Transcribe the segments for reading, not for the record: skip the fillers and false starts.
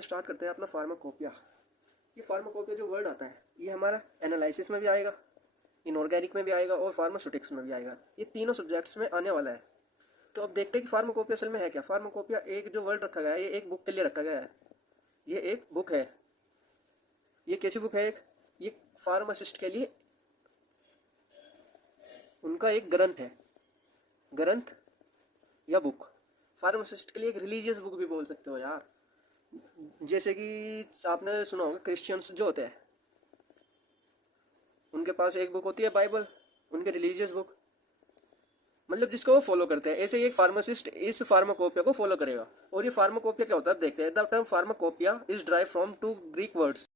बाद स्टार्ट करते हैं अपना फार्माकोपिया। ये फार्माकोपिया जो वर्ड आता है ये हमारा एनालिसिस में भी आएगा, इनऑर्गेनिक में भी आएगा और फार्मास्यूटिक्स में भी आएगा। ये तीनों सब्जेक्ट्स में आने वाला है। तो अब देखते हैं कि फार्माकोपिया असल में है क्या। फार्माकोपिया एक जो वर्ड रखा गया है ये एक बुक के लिए रखा गया है। ये एक बुक है। ये कैसी बुक है? ये फार्मासिस्ट के लिए उनका एक ग्रंथ है। ग्रंथ या बुक। फार्मासिस्ट के लिए एक रिलीजियस बुक भी बोल सकते हो यार। जैसे कि आपने सुना होगा क्रिश्चियंस जो होते हैं उनके पास एक बुक होती है बाइबल, उनके रिलीजियस बुक, मतलब जिसको वो फॉलो करते हैं। ऐसे ही एक फार्मासिस्ट इस फार्माकोपिया को फॉलो करेगा। और ये फार्माकोपिया क्या होता है देखते हैं। The term pharmacopoeia is drive from two Greek words.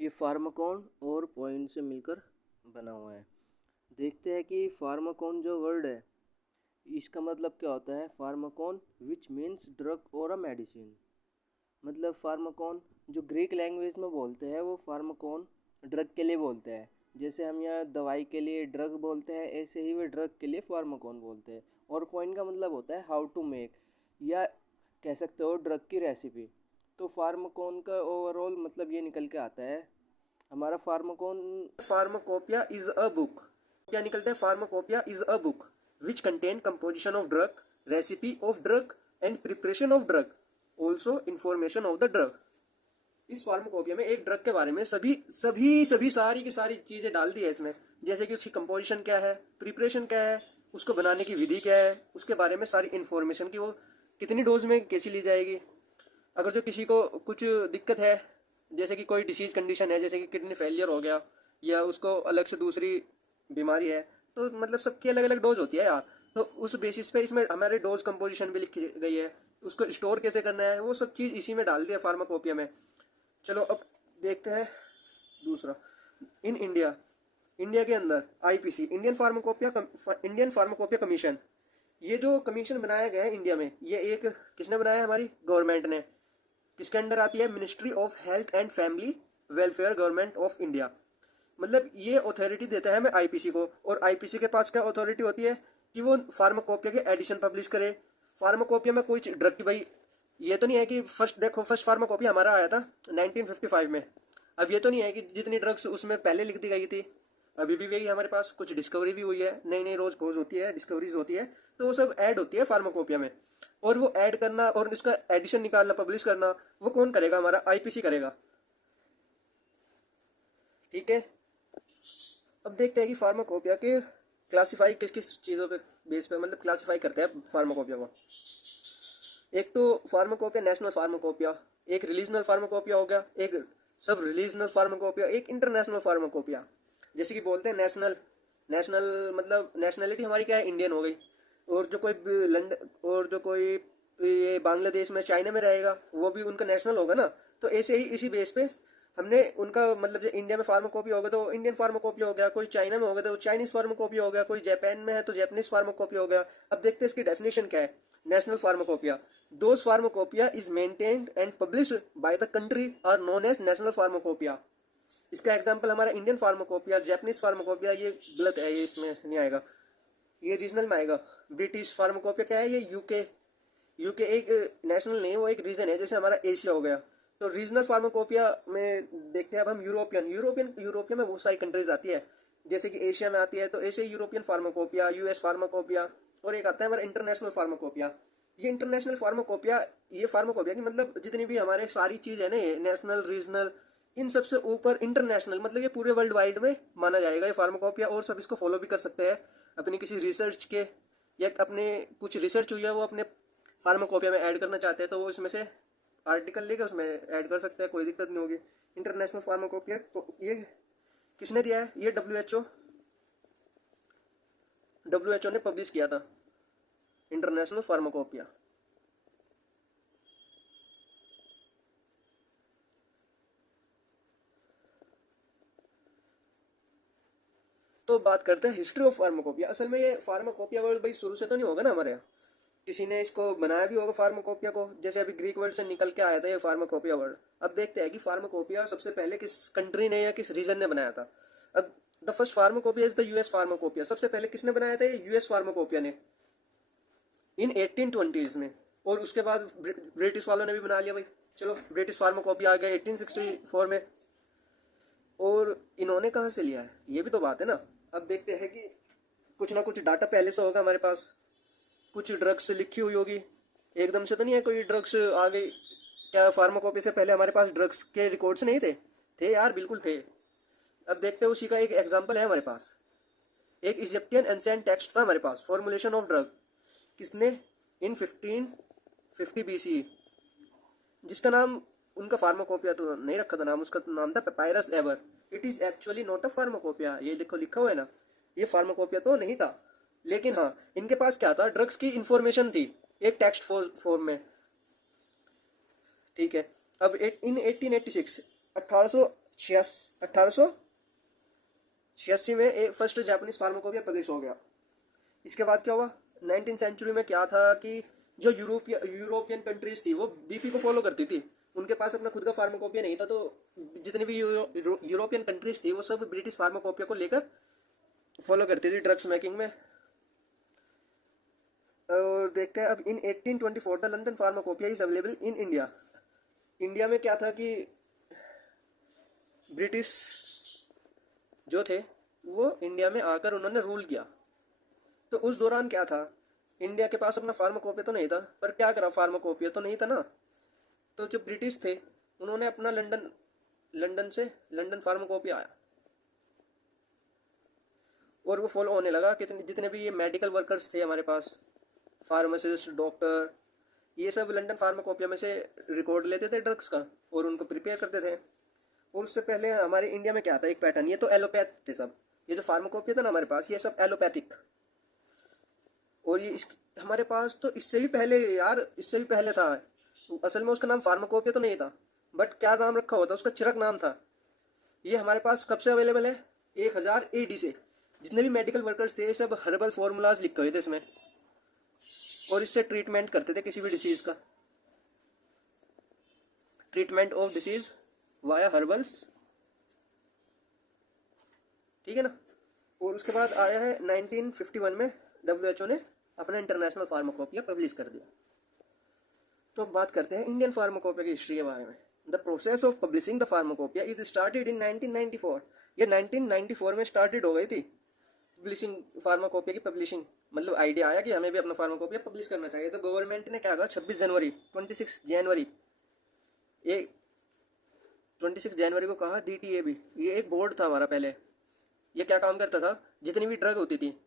ये फार्माकोन और पॉइंट से मिलकर बना हुआ है। देखते हैं कि फार्माकोन जो वर्ड है इसका मतलब क्या होता है। फार्माकोन विच मीन्स ड्रग और अ मेडिसिन। मतलब फार्माकोन जो ग्रीक लैंग्वेज में बोलते हैं वो फार्माकोन ड्रग के लिए बोलते हैं। जैसे हम यहाँ दवाई के लिए ड्रग बोलते हैं ऐसे ही वे ड्रग के लिए फार्माकोन बोलते हैं। और पॉइंट का मतलब होता है हाउ टू मेक, या कह सकते हो ड्रग की रेसिपी। तो फार्माकोन का ओवरऑल मतलब ये निकल के आता है हमारा फार्माकोन। Pharmacopoeia is a book. क्या निकलता है? Pharmacopoeia is a book which contain composition of drug, recipe of drug and preparation of drug, also information of the drug. इस फार्माकोपिया में एक ड्रग के बारे में सभी सारी की सारी चीजें डाल दी है इसमें। जैसे कि उसकी कंपोजिशन क्या है, प्रिपरेशन क्या है, उसको बनाने की विधि क्या है, उसके बारे में सारी इन्फॉर्मेशन की वो कितनी डोज में कैसी ली जाएगी। अगर जो किसी को कुछ दिक्कत है, जैसे कि कोई डिसीज कंडीशन है, जैसे कि किडनी फेलियर हो गया या उसको अलग से दूसरी बीमारी है, तो मतलब सबकी अलग अलग डोज होती है यार। तो उस बेसिस पे इसमें हमारे डोज कंपोजिशन भी लिखी गई है। उसको स्टोर कैसे करना है वो सब चीज़ इसी में डाल दिया फार्माकोपिया में। चलो अब देखते हैं दूसरा। इन इंडिया, इंडिया के अंदर आईपीसी, इंडियन फार्माकोपिया कमीशन। ये जो कमीशन बनाया गया है इंडिया में, ये एक किसने बनाया है? हमारी गवर्नमेंट ने। किसके अंडर आती है? Ministry of health and family welfare, government of India. मतलब ये अथॉरिटी देता है हमें आईपीसी को। और आईपीसी के पास क्या अथॉरिटी होती है कि वो फार्माकोपिया के एडिशन पब्लिश करे। फार्माकोपिया में कोई ड्रग की, भाई ये तो नहीं है कि फर्स्ट फार्माकोपिया हमारा आया था 1955 में। अब ये तो नहीं है कि जितनी ड्रग्स उसमें पहले लिख दी गई थी अभी भी वही हमारे पास। कुछ डिस्कवरी भी हुई है, नई नई रोज खोज होती है, डिस्कवरीज होती है, तो वो सब ऐड होती है फार्माकोपिया में। और वो ऐड करना और उसका एडिशन निकालना, पब्लिश करना, वो कौन करेगा? हमारा आईपीसी करेगा। ठीक है। अब देखते हैं कि फार्माकोपिया के क्लासिफाई किस किस चीज़ों पे बेस पे मतलब क्लासिफाई करते हैं फार्माकोपिया को। एक तो फार्माकोपिया नेशनल फार्माकोपिया, एक रिलीजनल फार्माकोपिया हो गया, एक सब रिलीजनल फार्माकोपिया, एक इंटरनेशनल फार्माकोपिया। जैसे कि बोलते हैं नेशनल, नेशनल मतलब नेशनलिटी हमारी क्या है? इंडियन हो गई। और जो कोई लंदन और जो कोई ये बांग्लादेश में, चाइना में रहेगा वो भी उनका नेशनल होगा ना। तो ऐसे ही इसी बेस पे हमने उनका मतलब जो इंडिया में फार्माकोपिया होगा तो इंडियन फार्माकोपिया हो गया, कोई चाइना में होगा तो चाइनीज फार्माकोपिया हो गया, कोई जापान में है तो जापानीज फार्माकोपिया हो गया। अब देखते हैं इसकी डेफिनेशन क्या है। National pharmacopoeia, those pharmacopoeia is maintained and published by the country are known as national pharmacopoeia. इसका एग्जांपल हमारा इंडियन फार्माकोपिया, जापानीज फार्माकोपिया, ये गलत है, ये इसमें नहीं आएगा, ये रीजनल में आएगा। ब्रिटिश फार्माकोपिया क्या है? ये यूके, यूके एक नेशनल नहीं, वो एक रीजन है, जैसे हमारा एशिया हो गया। तो रीजनल फार्माकोपिया में देखते हैं अब हम यूरोपियन में बहुत सारी कंट्रीज आती है, जैसे कि एशिया में आती है तो ऐसे यूरोपियन फार्माकोपिया, यूएस फार्माकोपिया, और एक आता है हमारा इंटरनेशनल फार्माकोपिया। ये इंटरनेशनल फार्माकोपिया, ये फार्माकोपिया की मतलब जितनी भी हमारे सारी चीज़ है ना, ये नेशनल, रीजनल, इन सबसे ऊपर इंटरनेशनल, मतलब ये पूरे वर्ल्ड वाइड में माना जाएगा ये फार्माकोपिया। और सब इसको फॉलो भी कर सकते हैं अपनी किसी रिसर्च के, या अपने कुछ रिसर्च हुई है वो अपने फार्माकोपिया में ऐड करना चाहते हैं तो वो इसमें से आर्टिकल लेके उसमें ऐड कर सकते हैं, कोई दिक्कत नहीं होगी। इंटरनेशनल फार्माकोपिया तो ये किसने दिया है? ये डब्ल्यूएचओ ने पब्लिश किया था इंटरनेशनल फार्माकोपिया। तो बात करते हैं हिस्ट्री ऑफ फार्माकोपिया। असल में ये फार्माकोपिया वर्ड भाई शुरू से तो नहीं होगा ना हमारे यहाँ, किसी ने इसको बनाया भी होगा फार्माकोपिया को। जैसे अभी ग्रीक वर्ड से निकल के आया था ये फार्माकोपिया वर्ड। अब देखते हैं कि फार्माकोपिया सबसे पहले किस कंट्री ने या किस रीजन ने बनाया था। अब the first pharmacopoeia is the US pharmacopoeia. सबसे पहले किसने बनाया था? ये यूएस फार्माकोपिया ने इन 1820s में। और उसके बाद ब्रिटिश वालों ने भी बना लिया भाई। चलो ब्रिटिश फार्माकोपिया आ गया 1864 में। और इन्होंने कहाँ से लिया है ये भी तो बात है ना। अब देखते हैं कि कुछ ना कुछ डाटा पहले से होगा हमारे पास, कुछ ड्रग्स लिखी हुई होगी। एकदम से तो नहीं है कोई ड्रग्स आ गई। क्या फार्माकोपी से पहले हमारे पास ड्रग्स के रिकॉर्ड्स नहीं थे? थे यार, बिल्कुल थे। अब देखते हैं, उसी का एक एग्जांपल है हमारे पास। एक इजिप्टियन एंशिएंट टेक्स्ट था हमारे पास, फॉर्मुलेशन ऑफ ड्रग। किसने? इन 1550 BCE। जिसका नाम, उनका फार्माकोपिया तो नहीं रखा था नाम, उसका नाम था papyrus Ebers. It is actually not a pharmacopoeia. ये देखो लिखा हुआ है ना, ये फार्माकोपिया तो नहीं था। लेकिन हाँ, इनके पास क्या था, ड्रग्स की इंफॉर्मेशन थी एक टेक्स्ट फॉर्म में। ठीक है। अब इन 1886 1886 में फर्स्ट जापानीज फार्माकोपिया पब्लिश हो गया। इसके बाद क्या हुआ, 19वीं सेंचुरी में क्या था कि जो यूरोपियन कंट्रीज थी वो बीपी को फॉलो करती थी। उनके पास अपना खुद का फार्माकोपिया नहीं था, तो जितनी भी यूरोपियन कंट्रीज थी वो सब ब्रिटिश फार्माकोपिया को लेकर फॉलो करती थी ड्रग्स मेकिंग में। और देखते हैं अब इन 1824 the London pharmacopoeia is available in India. India में क्या था कि ब्रिटिश जो थे वो इंडिया में आकर उन्होंने रूल किया। तो उस दौरान क्या था, इंडिया के पास अपना फार्माकोपिया तो नहीं था, पर क्या करा, फार्माकोपिया तो नहीं था ना। तो जो ब्रिटिश थे उन्होंने अपना लंदन फार्माकोपिया आया और वो फॉलो होने लगा। कितने जितने भी ये मेडिकल वर्कर्स थे हमारे पास, फार्मासिस्ट, डॉक्टर, ये सब लंदन फार्माकोपिया में से रिकॉर्ड लेते थे ड्रग्स का और उनको प्रिपेयर करते थे। और उससे पहले हमारे इंडिया में क्या था, एक पैटर्न, ये तो एलोपैथ थे सब। ये जो फार्माकोपिया था ना हमारे पास, ये सब एलोपैथिक। और ये हमारे पास तो इससे भी पहले यार, इससे भी पहले था। असल में उसका नाम फार्माकोपिया तो नहीं था, बट क्या नाम रखा हुआ था उसका, चिरक नाम था। ये हमारे पास कब से अवेलेबल है, 1000 AD से। जितने भी मेडिकल वर्कर्स थे सब हर्बल फॉर्मूलाज लिखे हुए थे इसमें, और इससे ट्रीटमेंट करते थे किसी भी डिसीज का, treatment of disease via herbals. ठीक है ना। और उसके बाद आया है 1951 में WHO ने अपना इंटरनेशनल फार्माकोपिया पब्लिश कर दिया। तो अब बात करते हैं इंडियन फार्माकोपिया की हिस्ट्री के बारे में। The process of publishing the pharmacopoeia is started in 1994। ये 1994 में स्टार्टेड हो गई थी पब्लिशिंग, फार्माकोपिया की पब्लिशिंग। मतलब आइडिया आया कि हमें भी अपना फार्माकोपिया पब्लिश करना चाहिए। तो गवर्नमेंट ने क्या कहा, 26 जनवरी को कहा DTAB, ये एक बोर्ड था हमारा पहले। ये क्या काम करता था, जितनी भी ड्रग होती थी,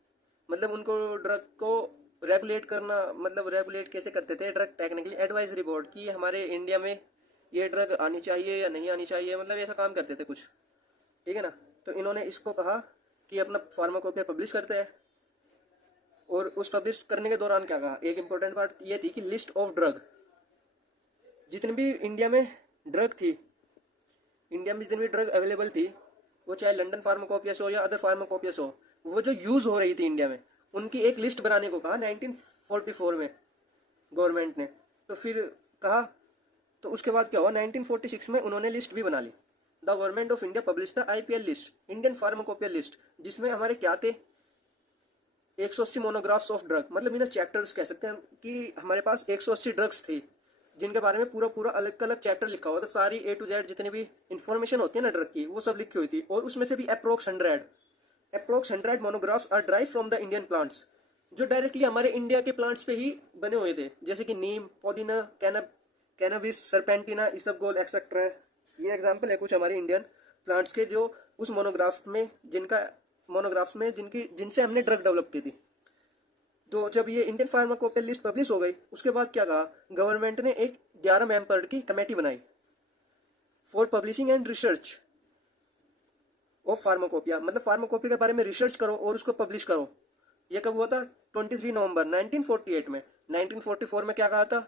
मतलब उनको ड्रग को रेगुलेट करना, मतलब रेगुलेट कैसे करते थे, ड्रग टेक्निकली एडवाइजरी बोर्ड की हमारे इंडिया में ये ड्रग आनी चाहिए या नहीं आनी चाहिए, मतलब ऐसा काम करते थे कुछ। ठीक है ना। तो इन्होंने इसको कहा कि अपना फार्माकोपिया पब्लिश करते हैं। और उस पब्लिश करने के दौरान क्या कहा, एक इंपॉर्टेंट बात ये थी कि लिस्ट ऑफ ड्रग, जितनी भी इंडिया में ड्रग थी, इंडिया में जितनी भी ड्रग अवेलेबल थी, वो चाहे लंदन फार्माकोपियस हो या अदर फार्माकोपियस हो, वो जो यूज़ हो रही थी इंडिया में, उनकी एक लिस्ट बनाने को कहा 1944 में गवर्नमेंट ने। तो फिर कहा, तो उसके बाद क्या हुआ, 1946 में उन्होंने लिस्ट भी बना ली। The government of India publish the IPL list, Indian pharmacopoeia list, जिसमें हमारे क्या थे, 180 मोनोग्राफ्स ऑफ ड्रग, मतलब इन्हें चैप्टर्स कह सकते हैं कि हमारे पास 180 ड्रग्स थी जिनके बारे में पूरा पूरा अलग अलग चैप्टर लिखा हुआ था। सारी A to Z जितनी भी इंफॉर्मेशन होती है ना ड्रग की, वो सब लिखी हुई थी। और उसमें से भी approx 100 monographs are drive from the Indian plants, जो डायरेक्टली हमारे इंडिया के प्लांट्स पे ही बने हुए थे, जैसे कि नीम, पुदीना, कैनबिस, सरपेंटिना, इसबगोल एक्सेट्रा। ये एग्जाम्पल है कुछ हमारे इंडियन प्लांट्स के जो उस मोनोग्राफ्स में जिनसे हमने ड्रग डेवलप की थी। तो जब ये इंडियन फार्माकोपिया लिस्ट पब्लिश हो गई, उसके बाद क्या कहा, गवर्नमेंट ने एक 11 मेंबर की कमेटी बनाई for publishing and research of pharmacopoeia, मतलब फार्माकोपिया के बारे में रिसर्च करो और उसको पब्लिश करो। ये कब हुआ था, 23 नवंबर 1948 में। 1944 में क्या कहा था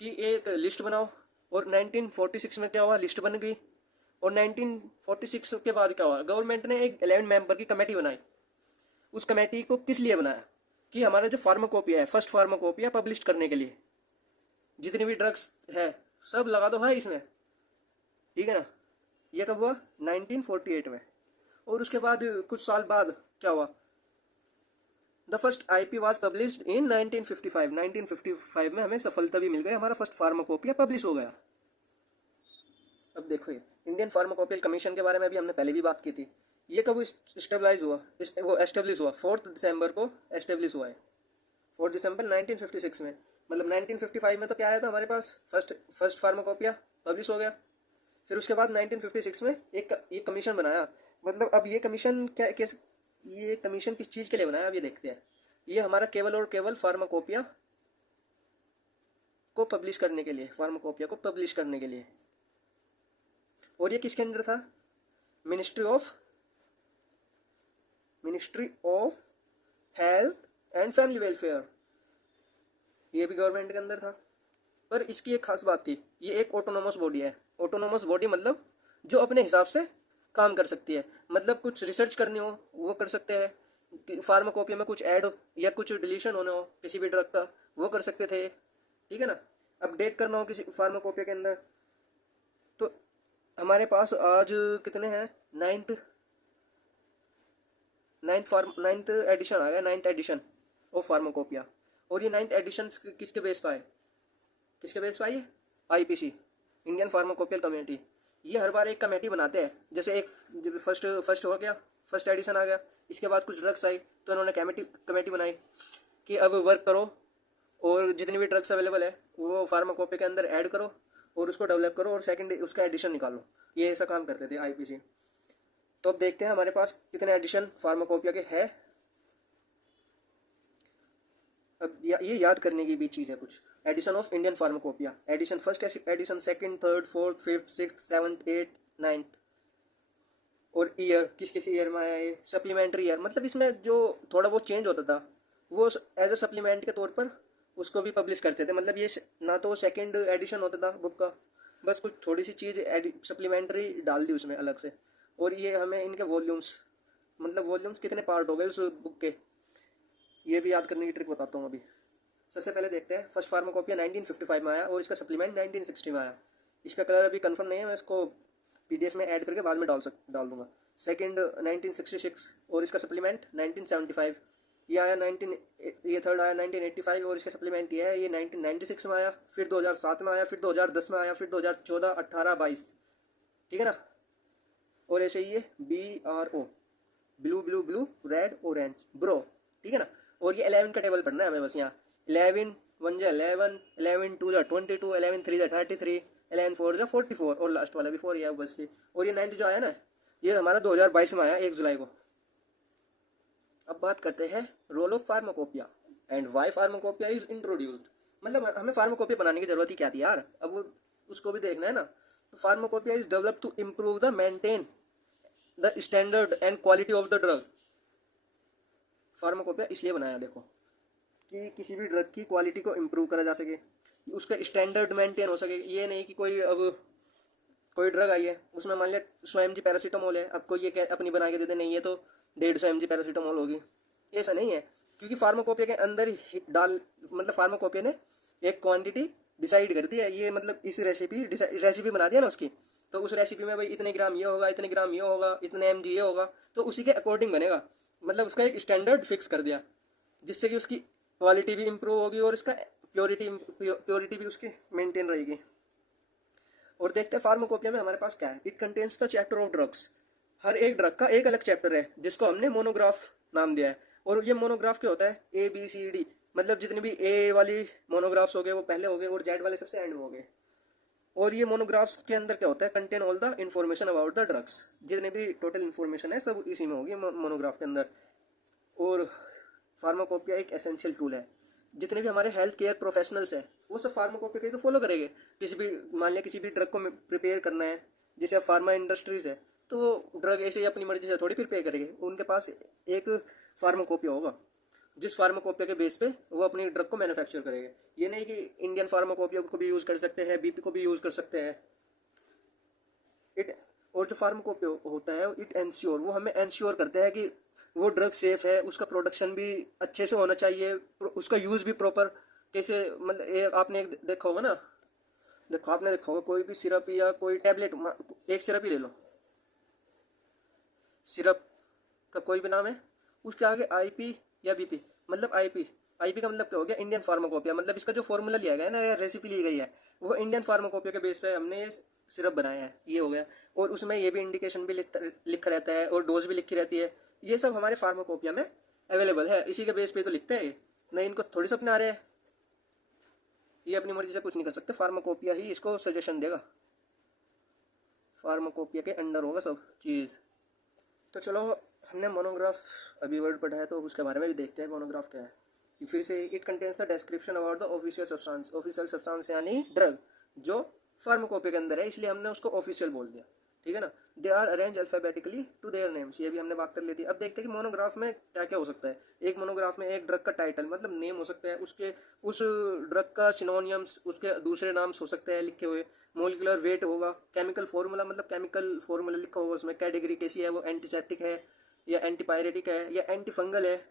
कि एक लिस्ट बनाओ, और 1946 में क्या हुआ, लिस्ट बन गई। और 1946 के बाद क्या हुआ, गवर्नमेंट ने एक 11 मेंबर की कमेटी बनाई। उस कमेटी को किस लिए बनाया, कि हमारा जो फार्माकोपिया है, फर्स्ट फार्माकोपिया पब्लिश करने के लिए, जितनी भी ड्रग्स है सब लगा दो भाई इसमें। ठीक है ना। ये कब हुआ, 1948 में। और उसके बाद कुछ साल बाद क्या हुआ, the first IP was published in 1955। 1955 में हमें सफलता भी मिल गई, हमारा फर्स्ट फार्माकोपिया पब्लिश हो गया। देखो ये इंडियन फार्माकोपियल कमीशन के बारे में भी हमने पहले भी बात की थी। ये कब स्टेबलाइज हुआ, वो एस्टेब्लिश हुआ 4 दिसंबर को एस्टेब्लिश हुआ है, 4 दिसंबर 1956 में। मतलब 1955 में तो क्या आया था हमारे पास, फर्स्ट फार्माकोपिया पब्लिश हो गया। फिर उसके बाद 1956 में एक कमीशन बनाया। मतलब अब ये कमीशन ये कमीशन किस चीज़ के लिए बनाया अब ये देखते हैं। ये हमारा केवल और केवल फार्माकोपिया को पब्लिश करने के लिए, फार्माकोपिया को पब्लिश करने के लिए। और ये किसके अंडर था, ministry of health and family welfare, ये भी गवर्नमेंट के अंदर था। पर इसकी एक खास बात थी, ये एक ऑटोनोमस बॉडी है। ऑटोनोमस बॉडी मतलब जो अपने हिसाब से काम कर सकती है। मतलब कुछ रिसर्च करनी हो वो कर सकते हैं, फार्माकोपिया में कुछ ऐड हो या कुछ डिलीशन होना हो किसी भी ड्रग का वो कर सकते थे, ठीक है ना। अपडेट करना हो किसी फार्माकोपिया के अंदर, तो हमारे पास आज कितने हैं, नाइन्थ एडिशन आ गया, 9th एडिशन ऑफ फार्माकोपिया। और ये 9th एडिशन किसके बेस पर है, आईपीसी, इंडियन फार्माकोपियल कमेटी। ये हर बार एक कमेटी बनाते हैं। जैसे एक फर्स्ट हो गया, फर्स्ट एडिशन आ गया, इसके बाद कुछ ड्रग्स आई तो इन्होंने कमेटी बनाई कि अब वर्क करो और जितनी भी ड्रग्स अवेलेबल है वो फार्माकोपिया के अंदर ऐड करो और उसको डेवलप करो और सेकंड उसका एडिशन निकालो। ये ऐसा काम करते थे आईपीसी। तो अब देखते हैं हमारे पास कितने एडिशन फार्माकोपिया के हैं। अब ये याद करने की भी चीज़ है कुछ। Edition of Indian pharmacopoeia, edition first edition, second, third, fourth, fifth, sixth, seventh, eighth, 9th। और ईयर किस ईयर में आया ये, सप्लीमेंट्री ईयर। मतलब इसमें जो थोड़ा बहुत चेंज होता था वो एज अ सप्लीमेंट के तौर पर उसको भी पब्लिश करते थे। मतलब ये ना तो सेकंड एडिशन होता था बुक का, बस कुछ थोड़ी सी चीज़ सप्लीमेंट्री डाल दी उसमें अलग से। और ये हमें इनके वॉल्यूम्स कितने पार्ट हो गए उस बुक के, ये भी याद करने की ट्रिक बताता हूँ अभी। सबसे पहले देखते हैं, फर्स्ट फार्माकोपिया 1955 में आया और इसका सप्लीमेंट 1960 में आया। इसका कलर अभी कंफर्म नहीं है, मैं इसको पीडीएफ में ऐड करके बाद में डाल दूंगा। सेकंड 1966 और इसका सप्लीमेंट 1975। ये आया ये थर्ड आया 1985 और इसका सप्लीमेंट ये है, ये 1996 में आया, फिर 2007 में आया, फिर 2010 में आया, फिर 2014, 18, 22, ठीक है ना। और ऐसे ही ये BRO, blue, red, orange, bro, ठीक है ना। और ये 11 का टेबल पढ़ना है हमें बस यहाँ। 11 1 जा 11, 11 2 जा 22, 11 3 जा 33, 11 4 जा 44 और लास्ट वाला भी 4 ही है ऑब्वियसली। और ये 9th जो आया ना, ये हमारा 2022 में आया 1 जुलाई को। अब बात करते हैं role of pharmacopoeia and why pharmacopoeia is introduced. मतलब हमें फार्माकोपिया बनाने की जरूरत ही क्या थी यार, अब उसको भी देखना है ना। तो pharmacopoeia is develop to improve the maintain the standard and quality of the drug. Pharmacopoeia इसलिए बनाया देखो कि किसी भी ड्रग की क्वालिटी को इम्प्रूव करा जा सके, उसका स्टैंडर्ड मेंटेन हो सके। ये नहीं कि कोई ड्रग आई है उसमें मान लिया 100 mg पैरासीटामोल है, अब कोई ये अपनी बना के दे दे नहीं ये तो 150 mg पैरासीटामोल होगी, ऐसा नहीं है। क्योंकि फार्माकोपिया के अंदर ही मतलब फार्माकोपिया ने एक क्वांटिटी डिसाइड कर दी है। ये मतलब इस रेसिपी बना दिया ना उसकी, तो उस रेसिपी में भाई इतने ग्राम ये होगा, इतने ग्राम ये होगा, इतने mg ये होगा, तो उसी के अकॉर्डिंग बनेगा। मतलब उसका एक स्टैंडर्ड फिक्स कर दिया जिससे कि उसकी क्वालिटी भी इम्प्रूव होगी और इसका प्योरिटी भी उसकी मेंटेन रहेगी। और देखते हैं फार्माकोपिया में हमारे पास क्या है। It contains the chapter of drugs. हर एक ड्रग का एक अलग चैप्टर है जिसको हमने मोनोग्राफ नाम दिया है। और ये मोनोग्राफ क्या होता है, ABCD, मतलब जितने भी A वाली मोनोग्राफ्स हो गए वो पहले हो गए और Z वाले सबसे एंड में हो गए। और ये मोनोग्राफ्स के अंदर क्या होता है, contain all the information about the drugs. जितने भी टोटल इन्फॉर्मेशन है सब इसी में होगी मोनोग्राफ के अंदर। और फार्माकोपिया एक एसेंशियल टूल है। जितने भी हमारे हेल्थ केयर प्रोफेशनल्स हैं वो सब फार्माकोपिया के तो फॉलो करेंगे। मान लिया किसी भी ड्रग को प्रिपेयर करना है, जैसे फार्मा इंडस्ट्रीज है तो वो ड्रग ऐसे ही अपनी मर्जी से थोड़ी प्रिपेयर करेंगे, उनके पास एक फार्माकोपिया होगा जिस फार्माकोपिया के बेस पे वो अपनी ड्रग को मैन्युफैक्चर करेंगे। ये नहीं कि इंडियन फार्माकोपिया को भी यूज़ कर सकते हैं, BP को भी यूज़ कर सकते हैं। और जो फार्माकोपिया होता है इट एंश्योर, वो हमें एंश्योर करते हैं कि वो ड्रग सेफ है, उसका प्रोडक्शन भी अच्छे से होना चाहिए, उसका यूज़ भी प्रॉपर कैसे। मतलब आपने देखा होगा ना, आपने देखा होगा कोई भी सिरप या कोई टैबलेट, एक सिरप ही ले लो, सिरप का कोई भी नाम है, उसके आगे IP या BP, मतलब IP आईपी का मतलब क्या हो गया, इंडियन फार्माकोपिया, मतलब इसका जो फॉर्मूला लिया गया है ना या रेसिपी ली गई है वो इंडियन फार्माकोपिया के बेस पे हमने ये सिरप बनाया है, ये हो गया। और उसमें ये भी इंडिकेशन भी लिखा रहता है और डोज भी लिखी रहती है, ये सब हमारे फार्माकोपिया में अवेलेबल है, इसी के बेस पे तो लिखते हैं ये, नहीं इनको थोड़ी सपने आ रहे हैं, ये अपनी मर्जी से कुछ नहीं कर सकते, फार्माकोपिया ही इसको सजेशन देगा, फार्माकोपिया के अंडर होगा सब चीज़। तो चलो हमने मोनोग्राफ अभी वर्ड पढ़ा है तो उसके बारे में भी देखते हैं मोनोग्राफ क्या है। फिर से it contains the description about the official substance, official substance यानी ड्रग जो फार्माकोपिया के अंदर है, इसलिए हमने उसको ऑफिशियल बोल दिया, ठीक है ना। They are arrange alphabetically to their names, ये भी हमने बात कर ली थी। अब देखते हैं कि मोनोग्राफ में क्या क्या हो सकता है। एक मोनोग्राफ में एक ड्रग का टाइटल मतलब नेम हो सकता है, उसके उस ड्रग का सिनोनियम्स उसके दूसरे नाम्स हो सकते हैं लिखे हुए, मोलिकुलर वेट होगा, केमिकल फार्मूला मतलब केमिकल फार्मूला लिखा होगा उसमें, कैटेगरी कैसी है, वो एंटीसेप्टिक है या एंटीपायरेटिक है या एंटी फंगल है,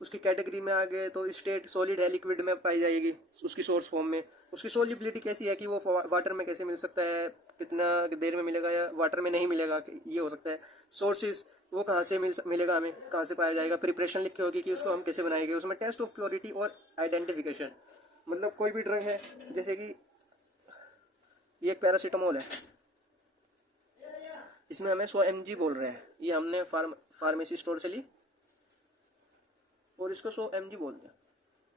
उसकी कैटेगरी में आ गए तो स्टेट सॉलिड है लिक्विड में पाई जाएगी उसकी सोर्स फॉर्म में, उसकी सोल्युबिलिटी कैसी है कि वो वाटर में कैसे मिल सकता है, कितना देर में मिलेगा या वाटर में नहीं मिलेगा, ये हो सकता है। सोर्सेज वो कहाँ से मिलेगा हमें, कहाँ से पाया जाएगा, प्रिपरेशन लिखी होगी कि उसको हम कैसे बनाएंगे, उसमें टेस्ट ऑफ प्योरिटी और आइडेंटिफिकेशन, मतलब कोई भी ड्रग है जैसे कि ये एक पैरासीटामोल है, इसमें हमें 100 mg बोल रहे हैं, ये हमने फार्मेसी स्टोर से ली और इसको 100 mg बोल दिया।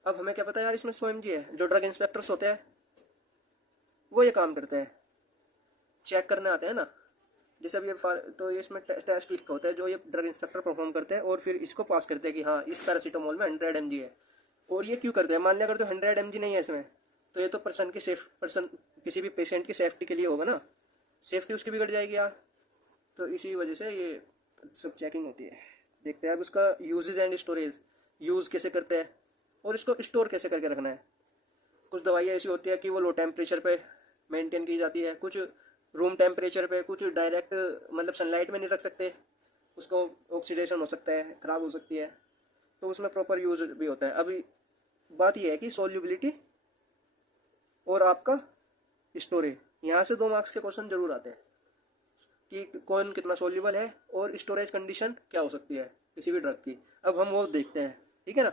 अब हमें क्या पता यार इसमें 100 mg है, जो ड्रग इंस्पेक्टर्स होते हैं वो ये काम करते हैं, चेक करने आते हैं ना, जैसे अब ये तो ये इसमें टेस्ट लिखा होता है जो ये ड्रग इंस्पेक्टर परफॉर्म करते हैं और फिर इसको पास करते हैं कि हाँ इस पैरासीटामोल में 100 mg है। और ये क्यों करते हैं, मान लिया अगर तो 100 mg नहीं है इसमें तो ये तो पर्सन किसी भी पेशेंट की सेफ्टी के लिए होगा ना, सेफ्टी उसकी बिगड़ जाएगी यार, तो इसी वजह से ये सब चेकिंग होती है। देखते हैं अब उसका यूजेज एंड स्टोरेज, यूज़ कैसे करते हैं और इसको स्टोर कैसे करके रखना है। कुछ दवाइयाँ ऐसी होती है कि वो लो टेम्परेचर पे मेंटेन की जाती है, कुछ रूम टेम्परेचर पे, कुछ डायरेक्ट मतलब सनलाइट में नहीं रख सकते, उसको ऑक्सीडेशन हो सकता है, ख़राब हो सकती है, तो उसमें प्रॉपर यूज भी होता है। अभी बात यह है कि सोल्यूबिलिटी और आपका स्टोरेज, यहाँ से 2 मार्क्स के क्वेश्चन जरूर आते हैं कि कौन कितना सोल्यूबल है और स्टोरेज कंडीशन क्या हो सकती है किसी भी ड्रग की। अब हम वो देखते हैं, ठीक है ना।